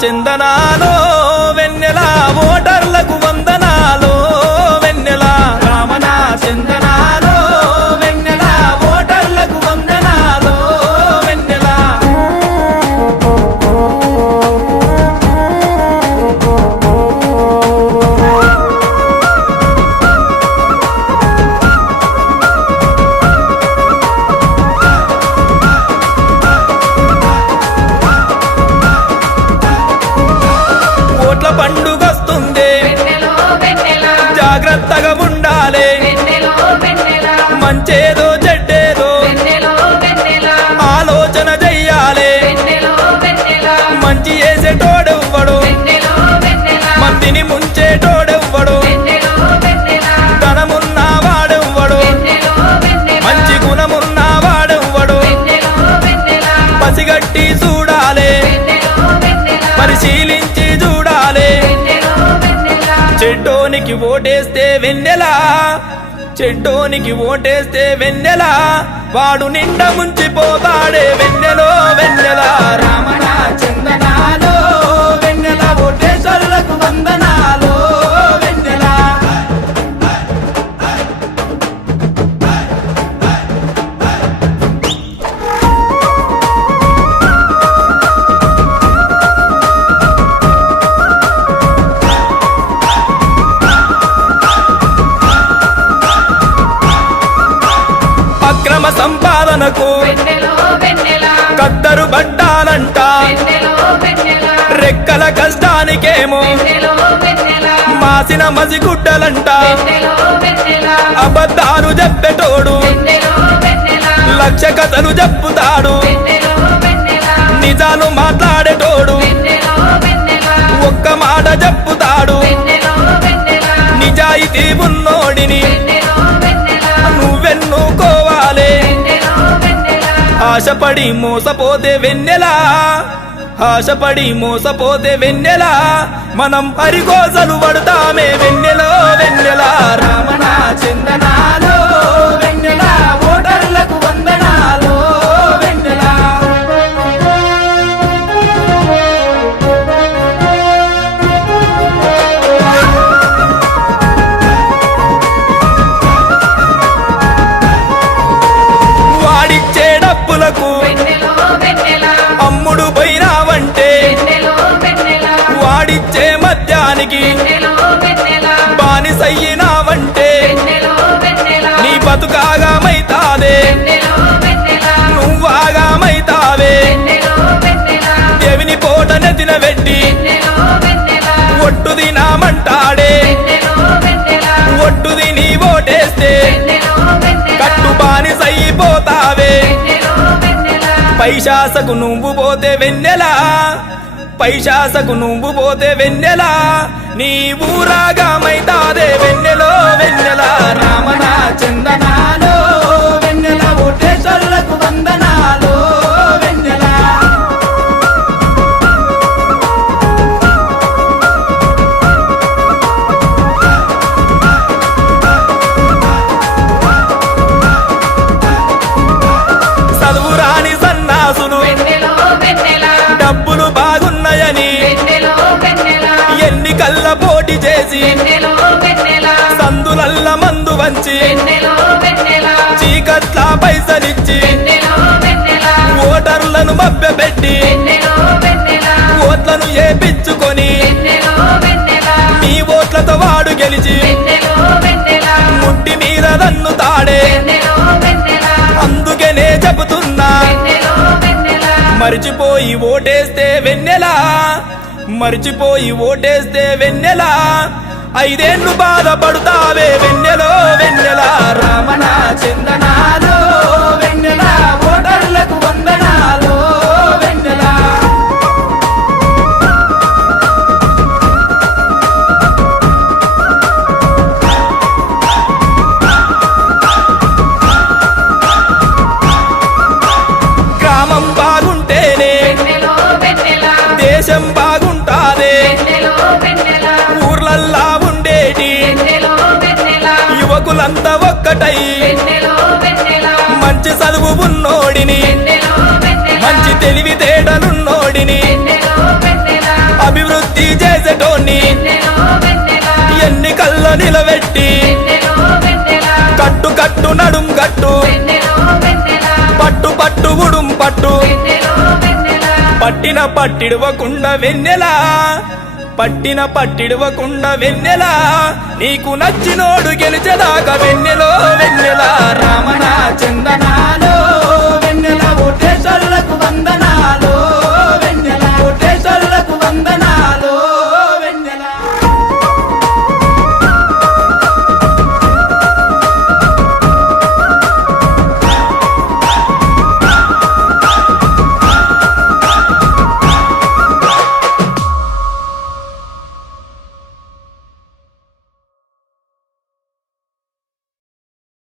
చందనాలో వెన్నెల ఓటర్లకు వందనాలో వెన్నెల రామణ చందనాలో వెన్నెల ఓటర్లకు వందనాలో వెన్నెల ఓట్ల పండుగొస్తుంది జాగ్రత్తగా ఉండాలి మంచేదో చెడ్డేదో ఆలోచన చెయ్యాలి మంచి చేసేటోడెవ్వడు మందిని ముంచేటోడెవ్వడు ధనమున్న వాడెవ్వడు మంచి గుణమున్న వాడెవ్వడు పసిగట్టి చూడాలి పరిశీలించి చూడాలి చెడ్డోనికి ఓటేస్తే వెన్నెలా చెడ్డోనికి ఓటేస్తే వెన్నెలా వాడు నిండా ముంచిపోతాడే వెన్నెలో వెన్నెల రామణ చందనాలో వెన్నెల ఓటేశ్వరులకు వందనాలో వెన్నెల అక్రమ సంపాదనకు కద్దరు పట్టాలంట రెక్కల కష్టానికేమో మాసిన మసిగుడ్డలంట అబద్ధాలు చెప్పేటోడు లక్ష కథలు చెప్పుతాడు నిజాలు మాట్లాడేటోడు ఒక్క మాట చెప్పుతాడు నిజాయితీ ఉన్నోడిని నువ్వెన్నుకోవాలి ఆశపడి మోసపోతే వెన్నెలా ఆశపడి మోసపోతే వెన్నెలా మనం హరికోసలు పడతామే వెన్నెలో వెన్నెల రామణ చందనాలో వెన్నెల ఓటర్లకు వందనాలో వెన్నెల వాడిచ్చే డబ్బులకు అమ్ముడు పోయినావంటే వాడిచ్చే మద్యానికి బానిసయ్యినావంటే నీ బతుకాగామైతాదే నువ్వాగామైతావే దేవిని పోట నెత్తిన పెట్టి ఒట్టు తినామంటాడే ఒట్టు తిని ఓటేస్తే కట్టు బానిసైపోతావే పైశాసకు నువ్వు పోతే వెన్నెలా పైశాసకు నువ్వు పోతే వెన్నెలా నీ ఊరాగామైతాదే వెన్నెలో వెన్నెల రామణ చందనాలో వెన్నెల ఓటేశ్వరులకు వందనాలో వెన్నెల చదువురాని సన్నాసులు డబ్బులు బాగున్నాయని ఎన్నికల్ల పోటీ చేసి సందులల్ల మందు వంచి చీకట్ల పైసలిచ్చి ఓటర్లను మభ్యపెట్టి ఓట్లను ఏపించుకొని నీ ఓట్లతో వాడు గెలిచి ముట్టి మీద దన్నుతాడే అందుకనే చెబుతున్నా మరిచిపోయి ఓటేస్తే వెన్నెలా మరిచిపోయి ఓటేస్తే వెన్నెలా 5 ఏళ్ళు బాధపడుతావే వెన్నెలో వెన్నెల రామణ చందనాలో వెన్నెల ఓటర్లకు వందనాలో వెన్నెల గ్రామం బాగుంటేనే దేశం బాగుంటాదే ఊర్లల్లా ఉండేటి యువకులంతా ఒక్కటై మంచి చదువు ఉన్నోడిని మంచి తెలివితేటలున్నోడిని పోటీ చేసేటోని ఎన్నికల్లో నిలబెట్టి కట్టు కట్టు నడుం కట్టు పట్టు పట్టు ఉడుం పట్టు పట్టిన పట్టిడవకుండా వెన్నెలా పట్టిన పట్టిడవకుండా వెన్నెలా నీకు నచ్చినోడు గెలిచేదాకా వెన్నెలో వెన్నెలా రామనా చందనాలో వెన్నెల ఓటేశ్వరులకు వందన